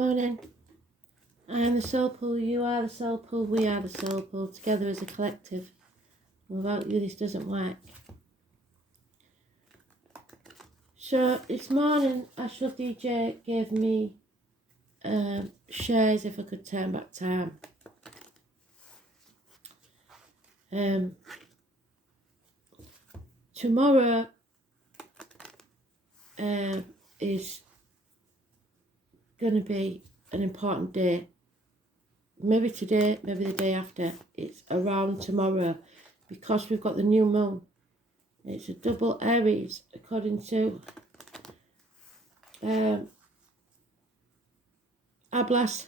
Morning. I am the soul pool, you are the soul pool, we are the soul pool, together as a collective. Without you this doesn't work. So this morning Astrology DJ gave me shares if I could turn back time. Tomorrow is going to be an important day. Maybe today, maybe the day after. It's around tomorrow because we've got the new moon. It's a double Aries according to Ablas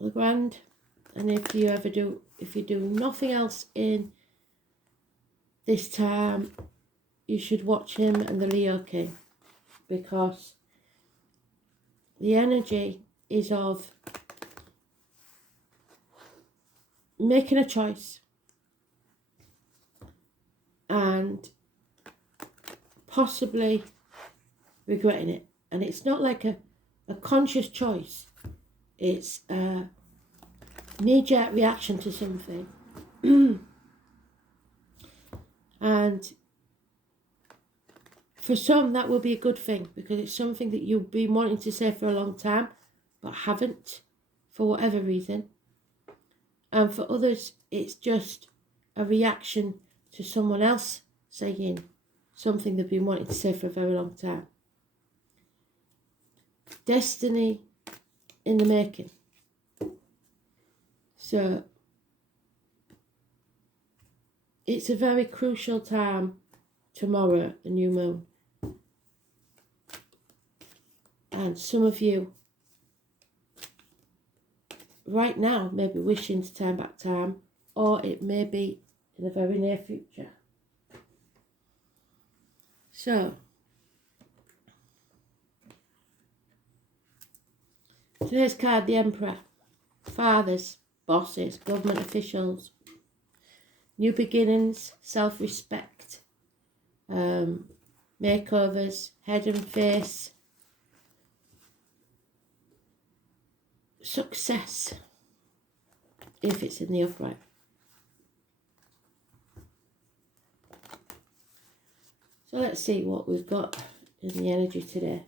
Legrand. And if you do nothing else in this time, you should watch him and the Leo King, because the energy is of making a choice and possibly regretting it. And it's not like a conscious choice. It's a knee-jerk reaction to something. And for some that will be a good thing, because it's something that you've been wanting to say for a long time but haven't for whatever reason. And for others it's just a reaction to someone else saying something they've been wanting to say for a very long time. Destiny in the making. So it's a very crucial time tomorrow, the new moon. And some of you right now may be wishing to turn back time, or it may be in the very near future. So today's card, the Emperor. Fathers, bosses, government officials, new beginnings, self-respect, makeovers, head and face, success, if it's in the upright. So let's see what we've got in the energy today.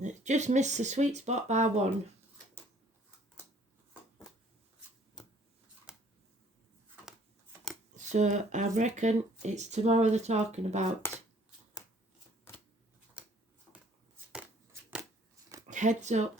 It's just missed the sweet spot by one. So I reckon it's tomorrow they're talking about. Heads up.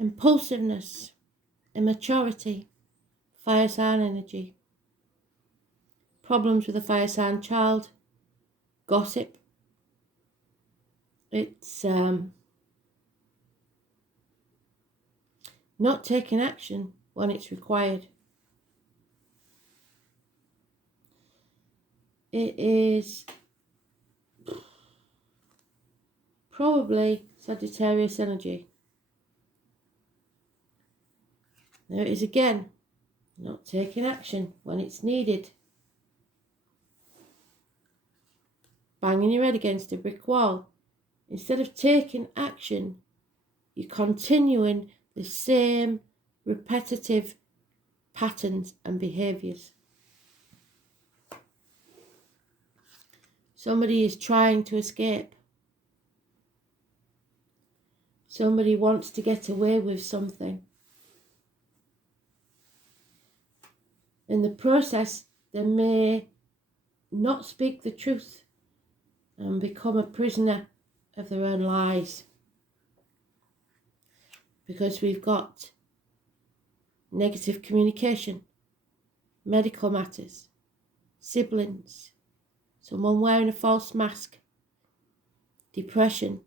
Impulsiveness, immaturity, fire sign energy, problems with a fire sign child, gossip. It's not taking action when it's required. It is probably Sagittarius energy. There it is again, not taking action when it's needed. Banging your head against a brick wall. Instead of taking action, you're continuing the same repetitive patterns and behaviours. Somebody is trying to escape. Somebody wants to get away with something. In the process, they may not speak the truth and become a prisoner of their own lies. Because we've got negative communication, medical matters, siblings, someone wearing a false mask, depression,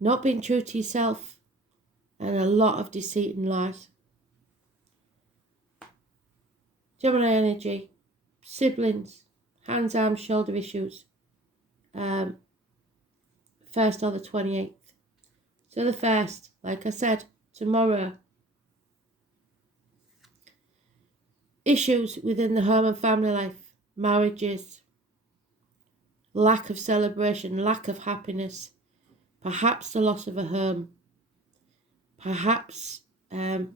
not being true to yourself, and a lot of deceit and lies. Gemini energy, siblings, hands, arms, shoulder issues, 1st or the 28th. So the 1st, like I said, tomorrow. Issues within the home and family life, marriages, lack of celebration, lack of happiness, perhaps the loss of a home, perhaps the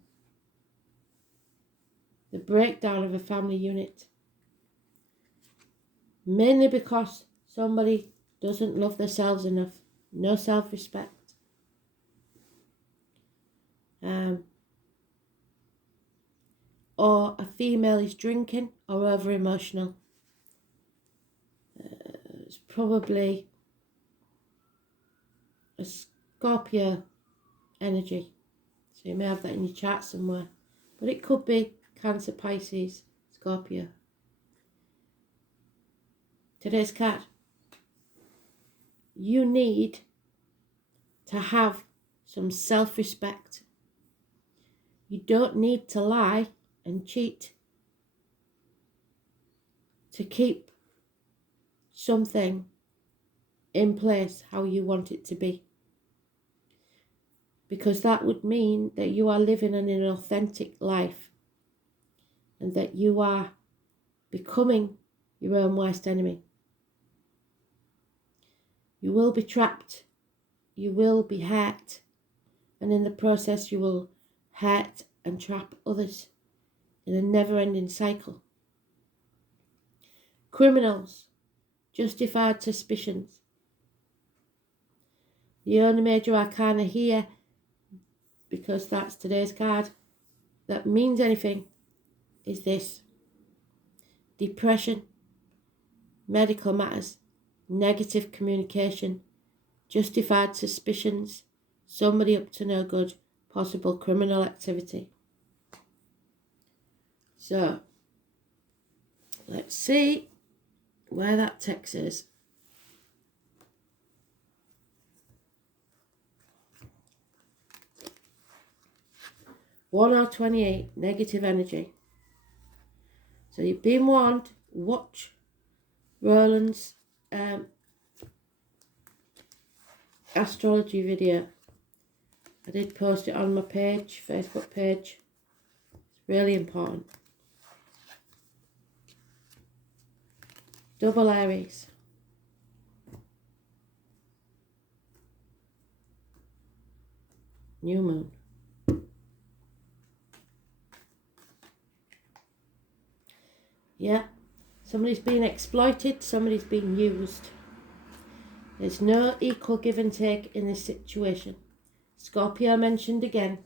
breakdown of a family unit. Mainly because somebody doesn't love themselves enough, no self-respect. Or a female is drinking or over-emotional. It's probably a Scorpio energy. So you may have that in your chart somewhere. But it could be Cancer, Pisces, Scorpio. Today's card. You need to have some self-respect. You don't need to lie and cheat to keep something in place how you want it to be. Because that would mean that you are living an inauthentic life and that you are becoming your own worst enemy. You will be trapped, you will be hurt, and in the process you will hurt and trap others in a never-ending cycle. Criminals, justified suspicions. The only major arcana here, because that's today's card, that means anything is this. Depression, medical matters, negative communication, justified suspicions, somebody up to no good, possible criminal activity. So, let's see where that takes us. One or 28, negative energy. So you've been warned, watch Roland's astrology video. I did post it on my page, Facebook page. It's really important. Double Aries. New moon. Yeah, somebody's being exploited, somebody's being used. There's no equal give and take in this situation. Scorpio mentioned again.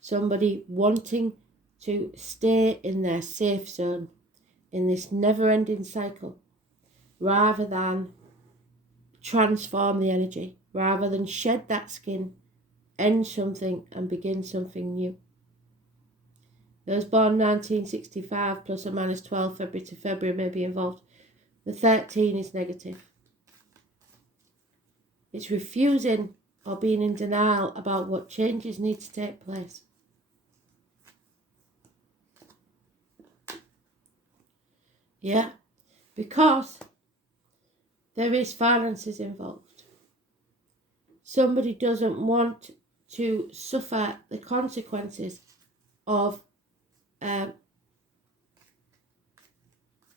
Somebody wanting to stay in their safe zone, in this never-ending cycle, rather than transform the energy, rather than shed that skin, end something and begin something new. Those born 1965 plus or minus 12 February to February may be involved. The 13 is negative. It's refusing or being in denial about what changes need to take place. Yeah, because there is finances involved. Somebody doesn't want to suffer the consequences of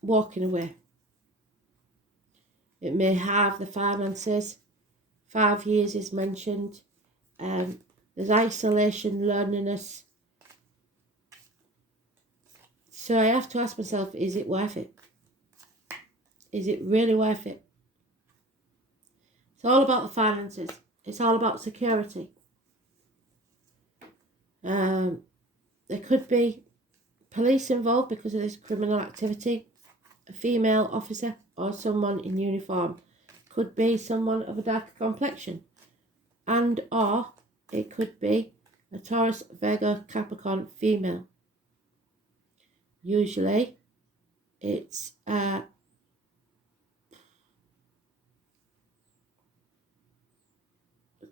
walking away. It may have the finances. 5 years is mentioned. There's isolation, loneliness. So I have to ask myself, is it worth it? Is it really worth it? It's all about the finances. It's all about security. There could be police involved because of this criminal activity, a female officer or someone in uniform. Could be someone of a darker complexion. And or it could be a Taurus, Virgo, Capricorn female. Usually it's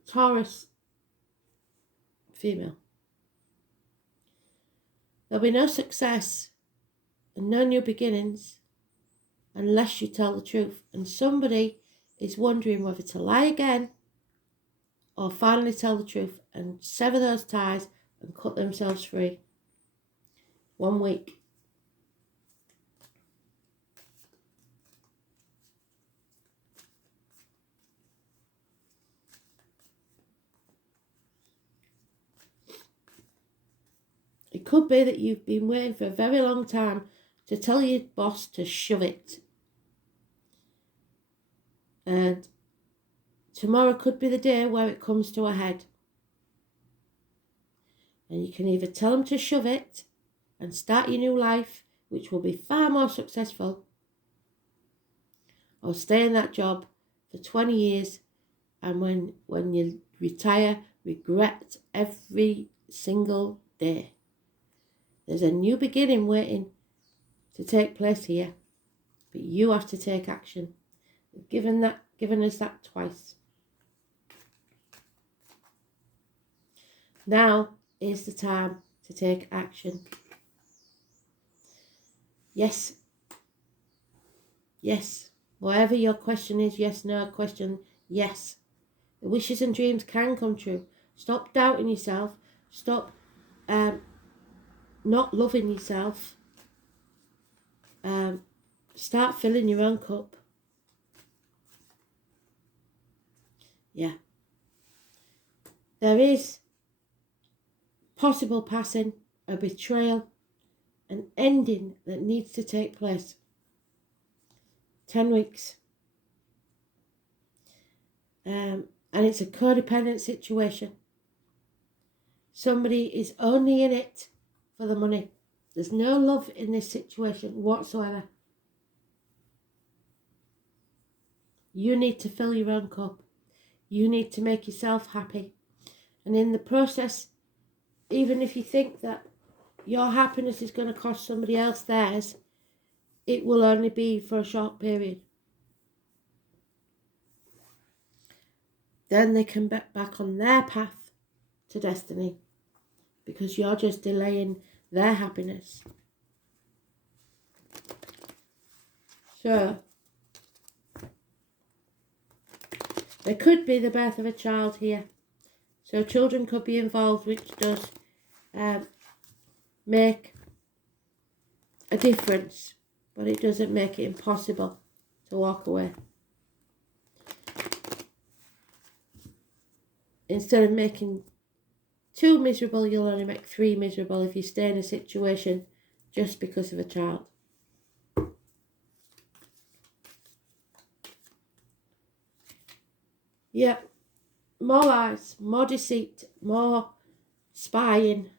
Taurus female. There'll be no success and no new beginnings unless you tell the truth. And somebody is wondering whether to lie again or finally tell the truth and sever those ties and cut themselves free. 1 week. It could be that you've been waiting for a very long time to tell your boss to shove it. And tomorrow could be the day where it comes to a head. And you can either tell them to shove it and start your new life, which will be far more successful, or stay in that job for 20 years and when you retire, regret every single day. There's a new beginning waiting to take place here, but you have to take action. Given us that twice. Now is the time to take action. Yes. Yes. Whatever your question is, yes, no question, yes. The wishes and dreams can come true. Stop doubting yourself. Stop not loving yourself. Start filling your own cup. Yeah. There is possible passing, a betrayal, an ending that needs to take place. 10 weeks. And it's a codependent situation. Somebody is only in it for the money. There's no love in this situation whatsoever. You need to fill your own cup. You need to make yourself happy. And in the process, even if you think that your happiness is going to cost somebody else theirs, it will only be for a short period. Then they can get back on their path to destiny because you're just delaying their happiness. So, there could be the birth of a child here. So children could be involved, which does make a difference, but it doesn't make it impossible to walk away. Instead of making 2 miserable, you'll only make 3 miserable if you stay in a situation just because of a child. Yeah, more lies, more deceit, more spying.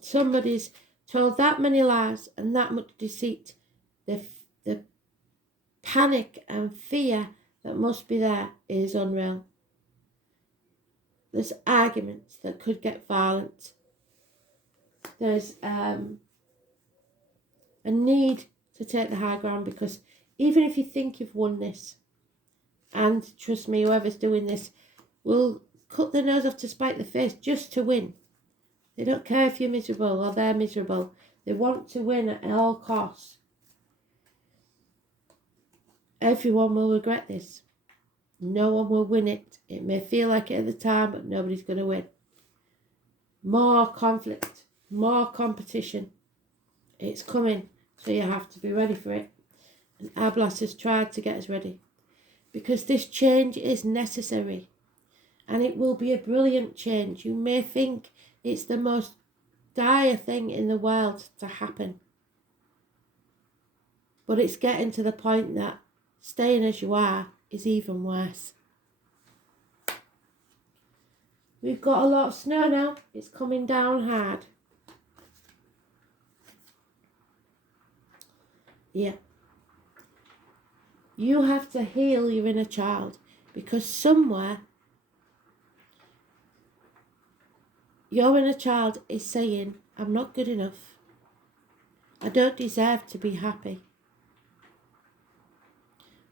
Somebody's told that many lies and that much deceit. The panic and fear that must be there is unreal. There's arguments that could get violent. There's a need to take the high ground because even if you think you've won this, and trust me, whoever's doing this will cut their nose off to spite the face just to win. They don't care if you're miserable or they're miserable. They want to win at all costs. Everyone will regret this. No one will win it. It may feel like it at the time, but nobody's going to win. More conflict, more competition. It's coming, so you have to be ready for it. And Ablas has tried to get us ready. Because this change is necessary. And it will be a brilliant change. You may think it's the most dire thing in the world to happen. But it's getting to the point that staying as you are is even worse. We've got a lot of snow now. It's coming down hard. Yeah. You have to heal your inner child, because somewhere your inner child is saying, I'm not good enough. I don't deserve to be happy.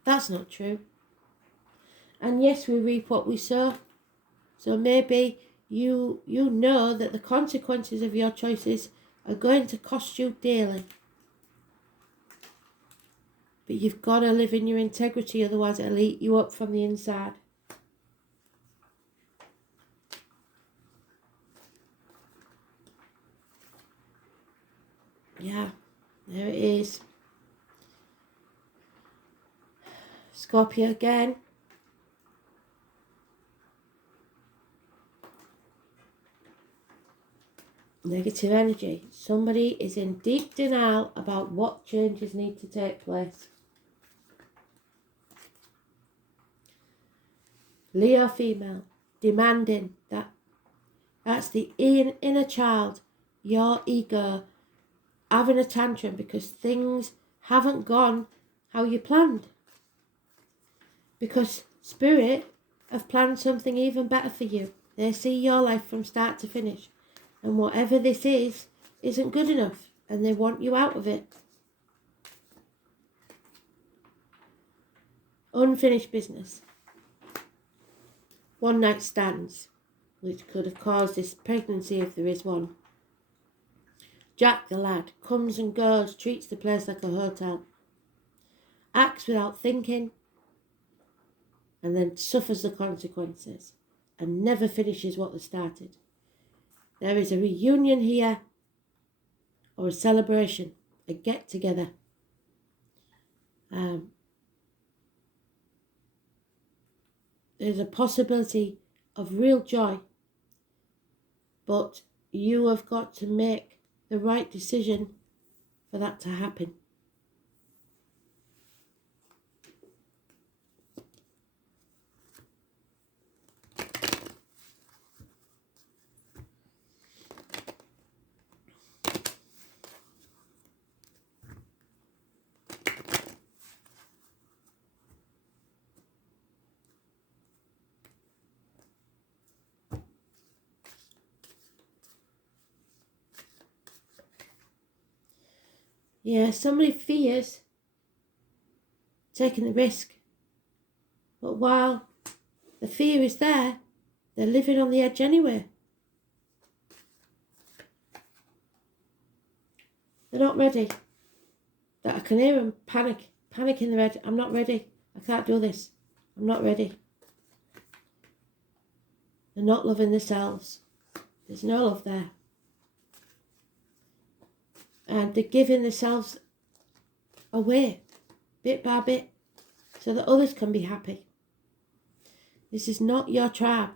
That's not true. And yes, we reap what we sow. So maybe you know that the consequences of your choices are going to cost you dearly. But you've got to live in your integrity, otherwise it'll eat you up from the inside. Yeah, there it is. Scorpio again. Negative energy. Somebody is in deep denial about what changes need to take place. Leo female, demanding that. That's the inner child, your ego, having a tantrum because things haven't gone how you planned. Because Spirit have planned something even better for you. They see your life from start to finish. And whatever this is, isn't good enough. And they want you out of it. Unfinished business. One night stands, which could have caused this pregnancy if there is one. Jack the lad comes and goes, treats the place like a hotel. Acts without thinking, and then suffers the consequences, and never finishes what they started. There is a reunion here, or a celebration, a get-together. There's a possibility of real joy, but you have got to make the right decision for that to happen. Yeah, somebody fears taking the risk. But while the fear is there, they're living on the edge anyway. They're not ready. That I can hear them panic in their head. I'm not ready. I can't do this. I'm not ready. They're not loving themselves. There's no love there. And they're giving themselves away, bit by bit, so that others can be happy. This is not your tribe,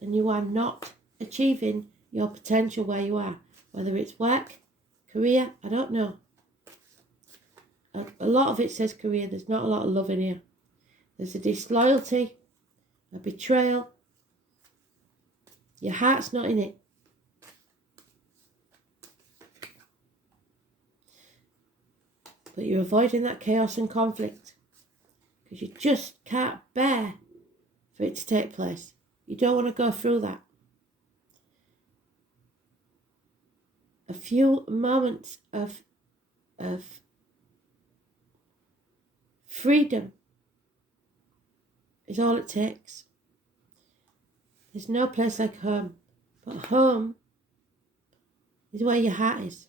and you are not achieving your potential where you are. Whether it's work, career, I don't know. A lot of it says career. There's not a lot of love in here. There's a disloyalty, a betrayal. Your heart's not in it. But you're avoiding that chaos and conflict because you just can't bear for it to take place. You don't want to go through that. A few moments of freedom is all it takes. There's no place like home, but home is where your heart is.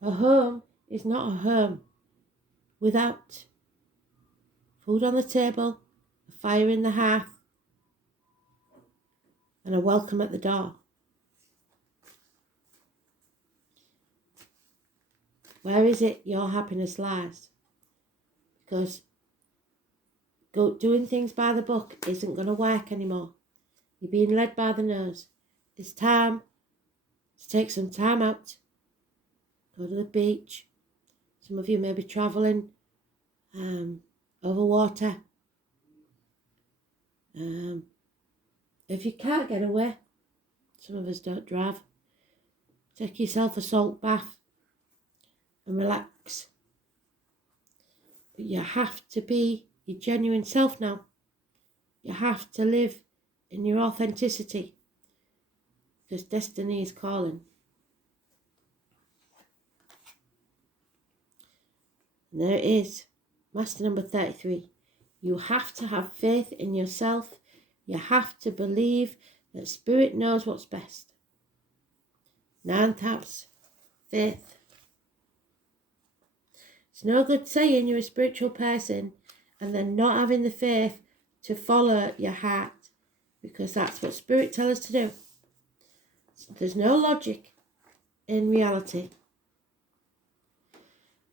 A home is not a home without food on the table, a fire in the hearth, and a welcome at the door. Where is it your happiness lies? Because doing things by the book isn't going to work anymore. You're being led by the nose. It's time to take some time out. Go to the beach. Some of you may be travelling over water. If you can't get away, some of us don't drive, take yourself a salt bath and relax. But you have to be your genuine self now. You have to live in your authenticity, because destiny is calling. And there it is, master number 33. You have to have faith in yourself. You have to believe that spirit knows what's best. 9th house, faith. It's no good saying you're a spiritual person and then not having the faith to follow your heart, because that's what spirit tells us to do. So there's no logic in reality.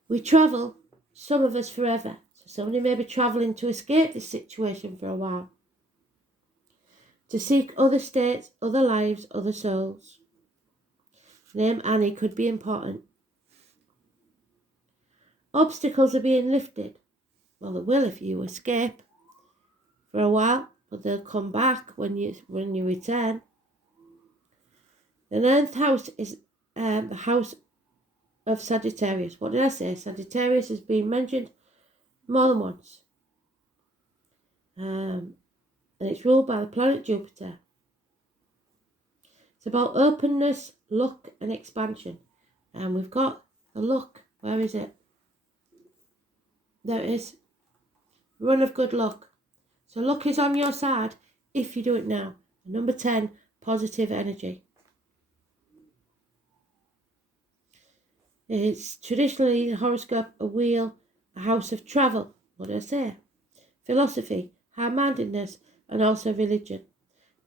We travel, some of us forever. So somebody may be travelling to escape this situation for a while, to seek other states, other lives, other souls. Name Annie could be important. Obstacles are being lifted. Well, they will if you escape for a while, but they'll come back when you return. The 9th house is the house of Sagittarius. What did I say? Sagittarius has been mentioned more than once. And it's ruled by the planet Jupiter. It's about openness, luck and expansion. And we've got the luck. Where is it? There it is. Run of good luck. So luck is on your side if you do it now. Number 10, positive energy. It's traditionally the horoscope, a wheel, a house of travel. What did I say? Philosophy, high-mindedness, and also religion.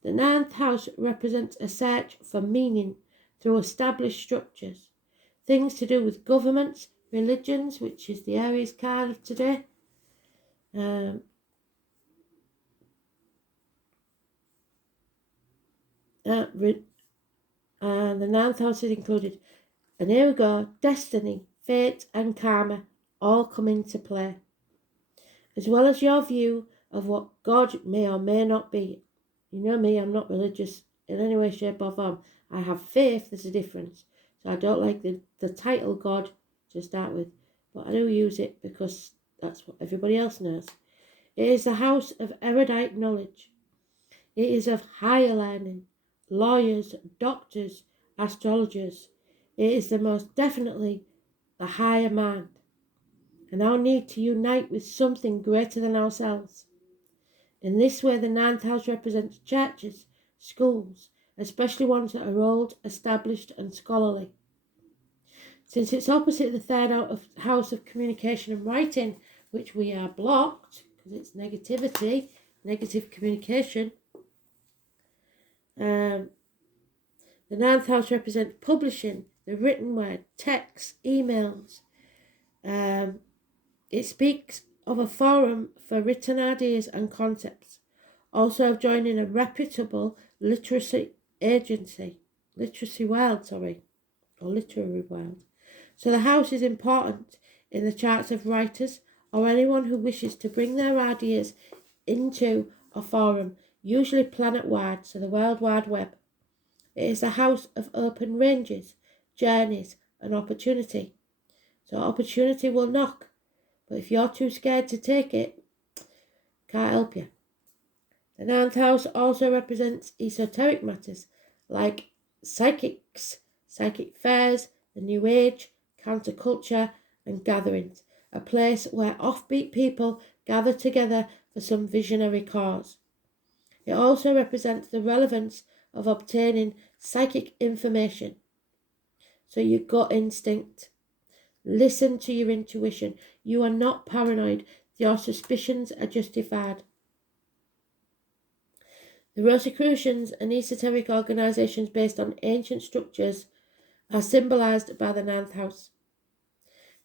The 9th house represents a search for meaning through established structures. Things to do with governments, religions, which is the Aries card of today. The 9th house is included. And here we go, destiny, fate and karma all come into play, as well as your view of what God may or may not be. You know me, I'm not religious in any way, shape or form. I have faith, there's a difference. So I don't like the title God to start with, but I do use it because that's what everybody else knows. It is the house of erudite knowledge. It is of higher learning, lawyers, doctors, astrologers. It is the most definitely the higher mind, and our need to unite with something greater than ourselves. In this way, the 9th house represents churches, schools, especially ones that are old, established and scholarly. Since it's opposite the 3rd house of communication and writing, which we are blocked, because it's negativity, negative communication, the 9th house represents publishing, the written word, texts, emails. It speaks of a forum for written ideas and concepts. Also of joining a reputable literary world. So the house is important in the charts of writers or anyone who wishes to bring their ideas into a forum, usually planet-wide, so the World Wide Web. It is a house of open ranges, journeys and opportunity. So opportunity will knock, but if you're too scared to take it, can't help you. The 9th house also represents esoteric matters like psychics, psychic fairs, the New Age, counterculture and gatherings, a place where offbeat people gather together for some visionary cause. It also represents the relevance of obtaining psychic information. So your gut instinct. Listen to your intuition. You are not paranoid. Your suspicions are justified. The Rosicrucians and esoteric organisations based on ancient structures are symbolised by the 9th house.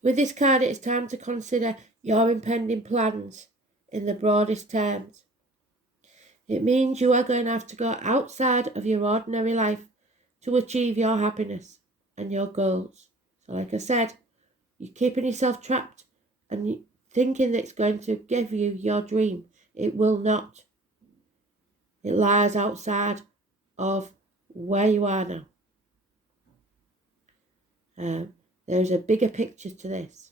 With this card, it is time to consider your impending plans in the broadest terms. It means you are going to have to go outside of your ordinary life to achieve your happiness and your goals. So like I said, You're keeping yourself trapped and thinking that it's going to give you your dream. It will not. It lies outside of where you are now. There's a bigger picture to this.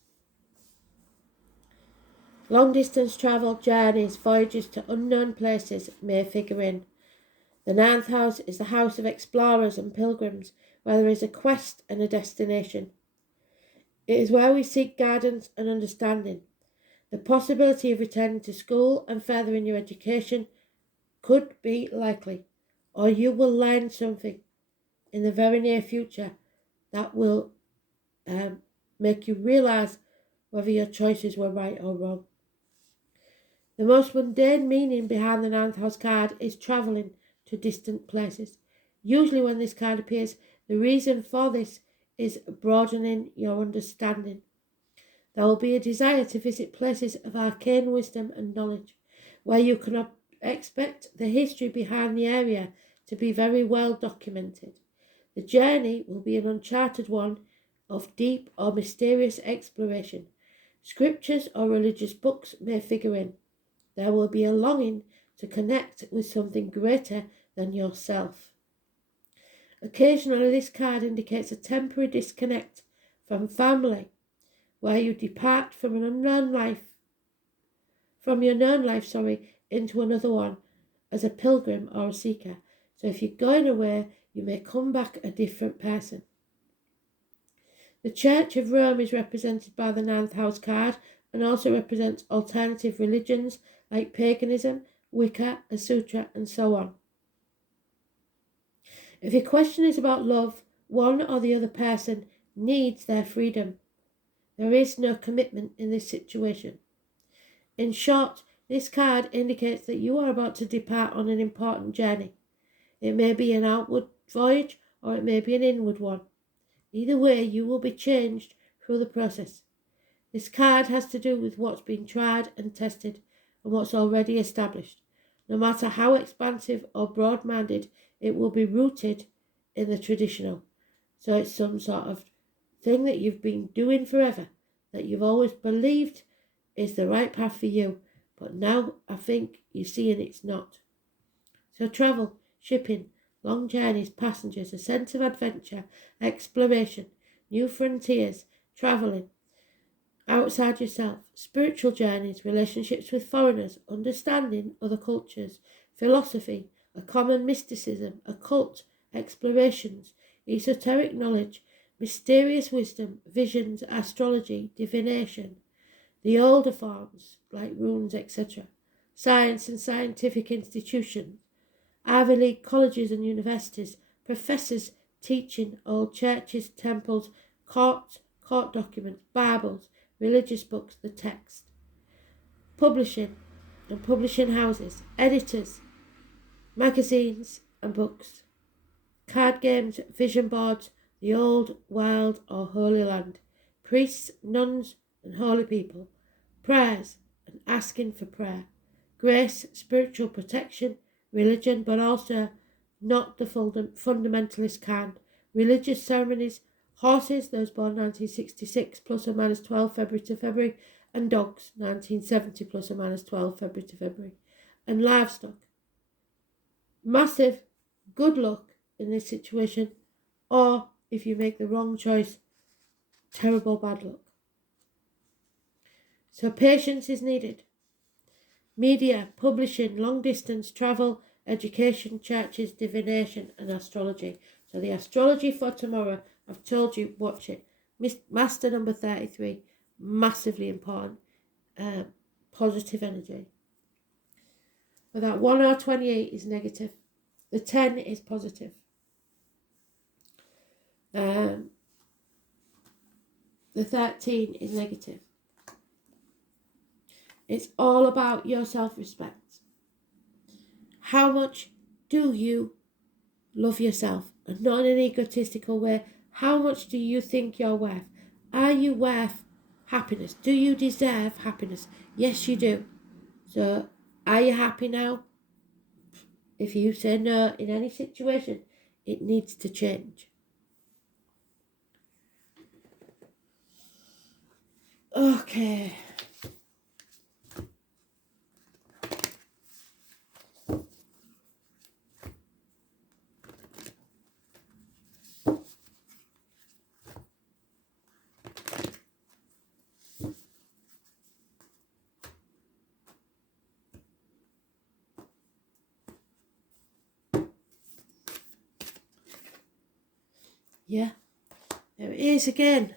Long distance travel, journeys, voyages to unknown places may figure in. The 9th house is the house of explorers and pilgrims, where there is a quest and a destination. It is where we seek guidance and understanding. The possibility of returning to school and furthering your education could be likely, or you will learn something in the very near future that will make you realise whether your choices were right or wrong. The most mundane meaning behind the 9th house card is travelling to distant places. Usually when this card appears, the reason for this is broadening your understanding. There will be a desire to visit places of arcane wisdom and knowledge, where you can expect the history behind the area to be very well documented. The journey will be an uncharted one of deep or mysterious exploration. Scriptures or religious books may figure in. There will be a longing to connect with something greater than yourself. Occasionally, this card indicates a temporary disconnect from family, where you depart from your known life, into another one as a pilgrim or a seeker. So if you're going away, you may come back a different person. The Church of Rome is represented by the 9th house card and also represents alternative religions like paganism, Wicca, a sutra, and so on. If your question is about love, one or the other person needs their freedom. There is no commitment in this situation. In short, this card indicates that you are about to depart on an important journey. It may be an outward voyage or it may be an inward one. Either way, you will be changed through the process. This card has to do with what's been tried and tested and what's already established. No matter how expansive or broad-minded, it will be rooted in the traditional. So it's some sort of thing that you've been doing forever, that you've always believed is the right path for you, but now I think you're seeing it's not. So travel, shipping, long journeys, passengers, a sense of adventure, exploration, new frontiers, travelling outside yourself, spiritual journeys, relationships with foreigners, understanding other cultures, philosophy, a common mysticism, occult, explorations, esoteric knowledge, mysterious wisdom, visions, astrology, divination, the older forms like runes, etc., science and scientific institutions, Ivy League colleges and universities, professors teaching, old churches, temples, court documents, Bibles, religious books, the text, publishing and publishing houses, editors, magazines and books, card games, vision boards, the old, wild or holy land, priests, nuns and holy people, prayers and asking for prayer, grace, spiritual protection, religion, but also not the fundamentalist kind, religious ceremonies, horses, those born 1966 plus or minus 12 February to February, and dogs 1970 plus or minus 12 February to February, and livestock. Massive good luck in this situation, or if you make the wrong choice, terrible bad luck. So patience is needed. Media, publishing, long distance, travel, education, churches, divination and astrology. So the astrology for tomorrow, I've told you, watch it. Master number 33, massively important. Positive energy. But that 1 or 28 is negative. The 10 is positive. The 13 is negative. It's all about your self-respect. How much do you love yourself? And not in an egotistical way. How much do you think you're worth? Are you worth happiness? Do you deserve happiness? Yes, you do. So, are you happy now? If you say no in any situation, it needs to change. Okay. Yeah, there it is again.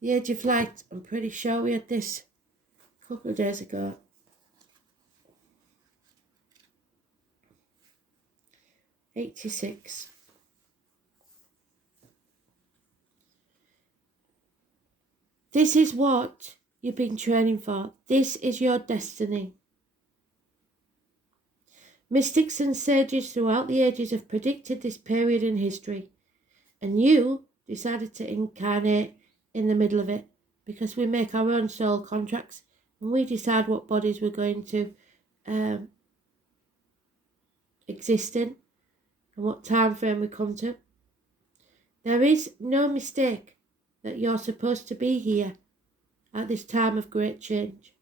The Age of Light. I'm pretty sure we had this a couple of days ago. '86. This is what you've been training for. This is your destiny. Mystics and sages throughout the ages have predicted this period in history, and you decided to incarnate in the middle of it because we make our own soul contracts and we decide what bodies we're going to exist in and what time frame we come to. There is no mistake that you're supposed to be here at this time of great change.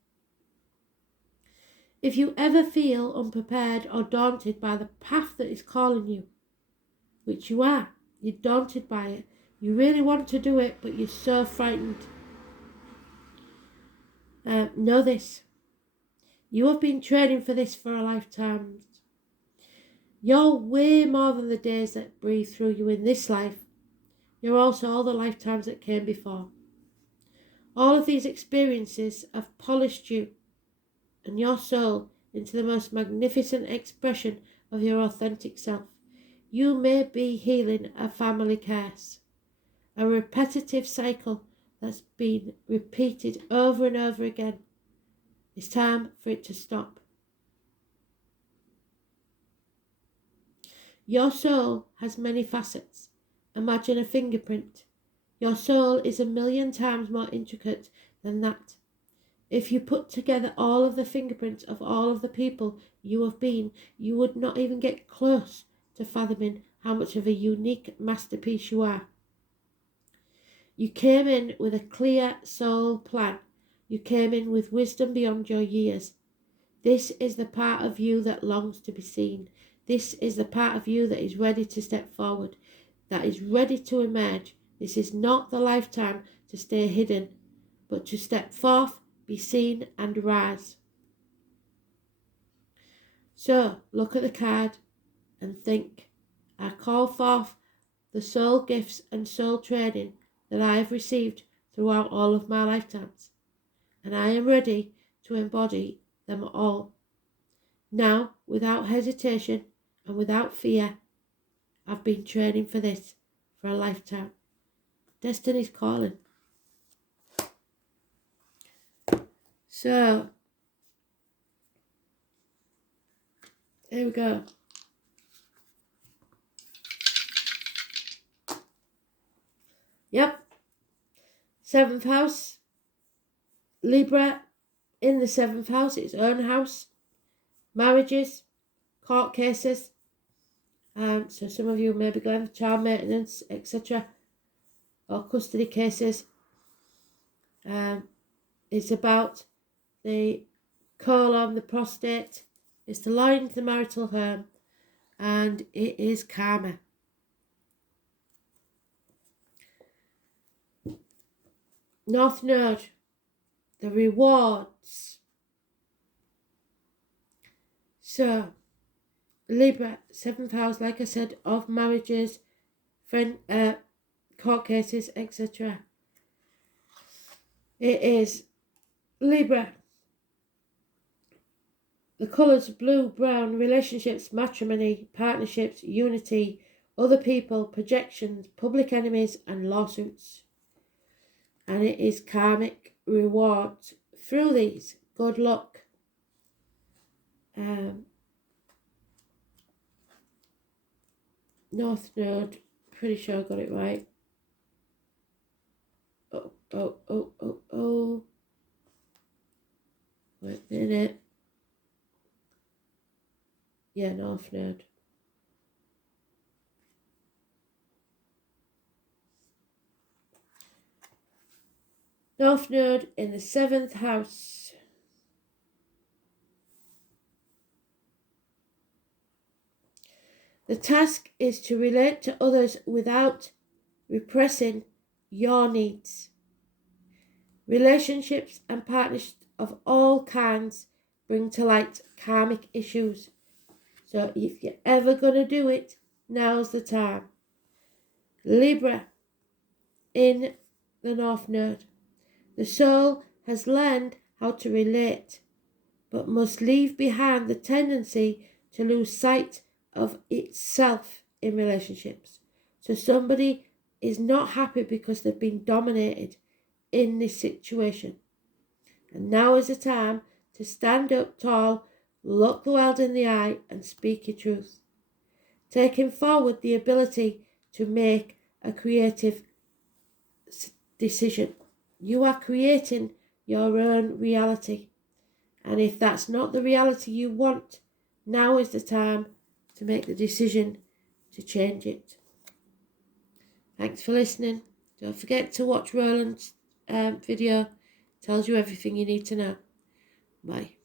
If you ever feel unprepared or daunted by the path that is calling you, which you are, you're daunted by it, you really want to do it, but you're so frightened, know this. You have been training for this for a lifetime. You're way more than the days that breathe through you in this life. You're also all the lifetimes that came before. All of these experiences have polished you and your soul into the most magnificent expression of your authentic self. You may be healing a family curse, a repetitive cycle that's been repeated over and over again. It's time for it to stop. Your soul has many facets. Imagine a fingerprint. Your soul is 1,000,000 times more intricate than that. If you put together all of the fingerprints of all of the people you have been, you would not even get close to fathoming how much of a unique masterpiece you are. You came in with a clear soul plan. You came in with wisdom beyond your years. This is the part of you that longs to be seen. This is the part of you that is ready to step forward, that is ready to emerge. This is not the lifetime to stay hidden, but to step forth, be seen and rise. So look at the card and think, I call forth the soul gifts and soul training that I have received throughout all of my lifetimes, and I am ready to embody them all. Now, without hesitation and without fear, I've been training for this for a lifetime. Destiny's calling. So, here we go. Yep. 7th house. Libra in the 7th house, its own house. Marriages, court cases. So some of you may be going for child maintenance, etc. or custody cases. It's about the colon, the prostate. It's the line to the marital home, and it is karma. North Node, the rewards. So, Libra, 7th house, like I said, of marriages, court cases, etc. It is Libra. The colours blue, brown, relationships, matrimony, partnerships, unity, other people, projections, public enemies and lawsuits. And it is karmic rewards through these. Good luck. North Node, pretty sure I got it right. Oh. Wait a minute. Yeah, North Node. North Node in the 7th house. The task is to relate to others without repressing your needs. Relationships and partnerships of all kinds bring to light karmic issues. So if you're ever going to do it, now's the time. Libra in the North Node. The soul has learned how to relate, but must leave behind the tendency to lose sight of itself in relationships. So somebody is not happy because they've been dominated in this situation. And now is the time to stand up tall, look the world in the eye and speak your truth. Taking forward the ability to make a creative decision. You are creating your own reality. And if that's not the reality you want, now is the time to make the decision to change it. Thanks for listening. Don't forget to watch Roland's video. Tells you everything you need to know. Bye.